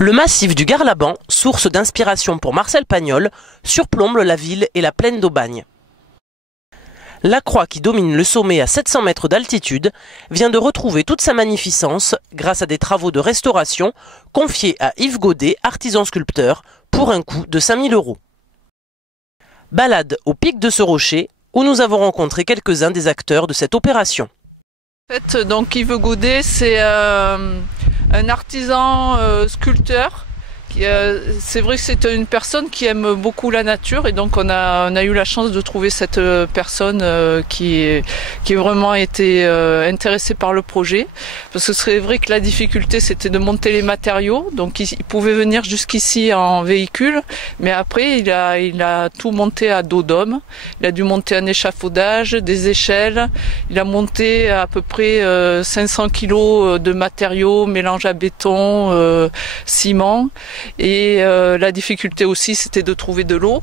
Le massif du Garlaban, source d'inspiration pour Marcel Pagnol, surplombe la ville et la plaine d'Aubagne. La croix qui domine le sommet à 700 mètres d'altitude vient de retrouver toute sa magnificence grâce à des travaux de restauration confiés à Yves Godet, artisan sculpteur, pour un coût de 5 000 €. Balade au pic de ce rocher où nous avons rencontré quelques-uns des acteurs de cette opération. En fait, donc Yves Godet, c'est un artisan sculpteur. C'est vrai que c'est une personne qui aime beaucoup la nature et donc on a eu la chance de trouver cette personne qui a vraiment été intéressée par le projet, parce que c'est vrai que la difficulté c'était de monter les matériaux, donc il pouvait venir jusqu'ici en véhicule, mais après il a tout monté à dos d'homme. Il a dû monter un échafaudage, des échelles, il a monté à peu près 500 kilos de matériaux, mélange à béton, ciment. Et la difficulté aussi c'était de trouver de l'eau.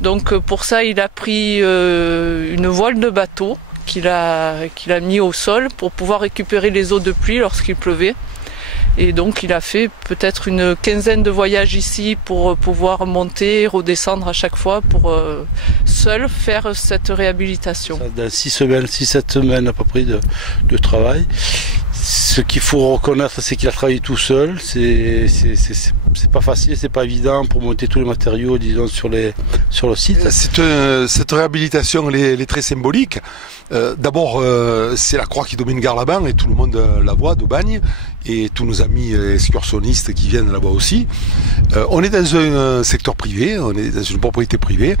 Donc pour ça il a pris une voile de bateau qu'il a mis au sol pour pouvoir récupérer les eaux de pluie lorsqu'il pleuvait. Et donc il a fait peut-être une quinzaine de voyages ici pour pouvoir monter et redescendre à chaque fois pour seul faire cette réhabilitation. Dans 6-7 semaines à peu près de travail. Ce qu'il faut reconnaître, c'est qu'il a travaillé tout seul. C'est pas facile, c'est pas évident pour monter tous les matériaux, disons, sur le site. Cette réhabilitation, elle est très symbolique. D'abord, c'est la croix qui domine Garlaban et tout le monde la voit d'Aubagne, et tous nos amis excursionnistes qui viennent là-bas aussi. On est dans un secteur privé, on est dans une propriété privée,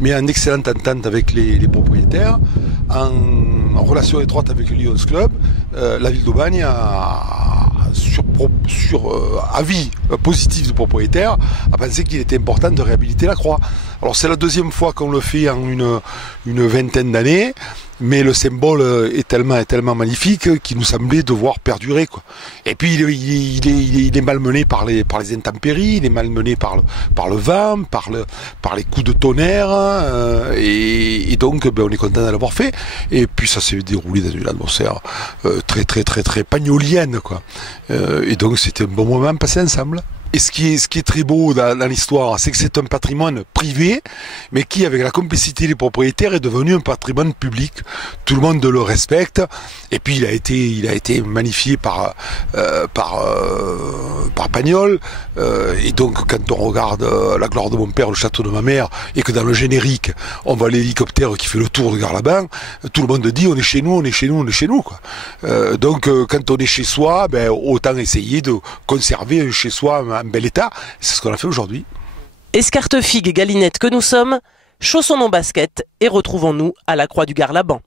mais en excellente entente avec les propriétaires, en relation étroite avec le Lions Club. La ville d'Aubagne a, sur avis positif du propriétaire, a pensé qu'il était important de réhabiliter la croix. Alors c'est la deuxième fois qu'on le fait en une vingtaine d'années, mais le symbole est tellement magnifique qu'il nous semblait devoir perdurer, quoi. Et puis il est malmené par les intempéries, il est malmené par le vent, par les coups de tonnerre, et donc on est content de l'avoir fait. Et puis ça s'est déroulé dans une atmosphère très pagnolienne, quoi. Et donc c'était un bon moment passé ensemble. Et ce qui est très beau dans l'histoire, c'est que c'est un patrimoine privé, mais qui, avec la complicité des propriétaires, est devenu un patrimoine public. Tout le monde le respecte. Et puis il a été magnifié par Pagnol. Et donc quand on regarde La gloire de mon père, le château de ma mère, et que dans le générique, on voit l'hélicoptère qui fait le tour de Garlaban, tout le monde dit on est chez nous, quoi. Donc quand on est chez soi, autant essayer de conserver chez soi en bel état. C'est ce qu'on a fait aujourd'hui. Escartefigue et galinette que nous sommes, chaussons nos baskets et retrouvons-nous à la croix du Garlaban.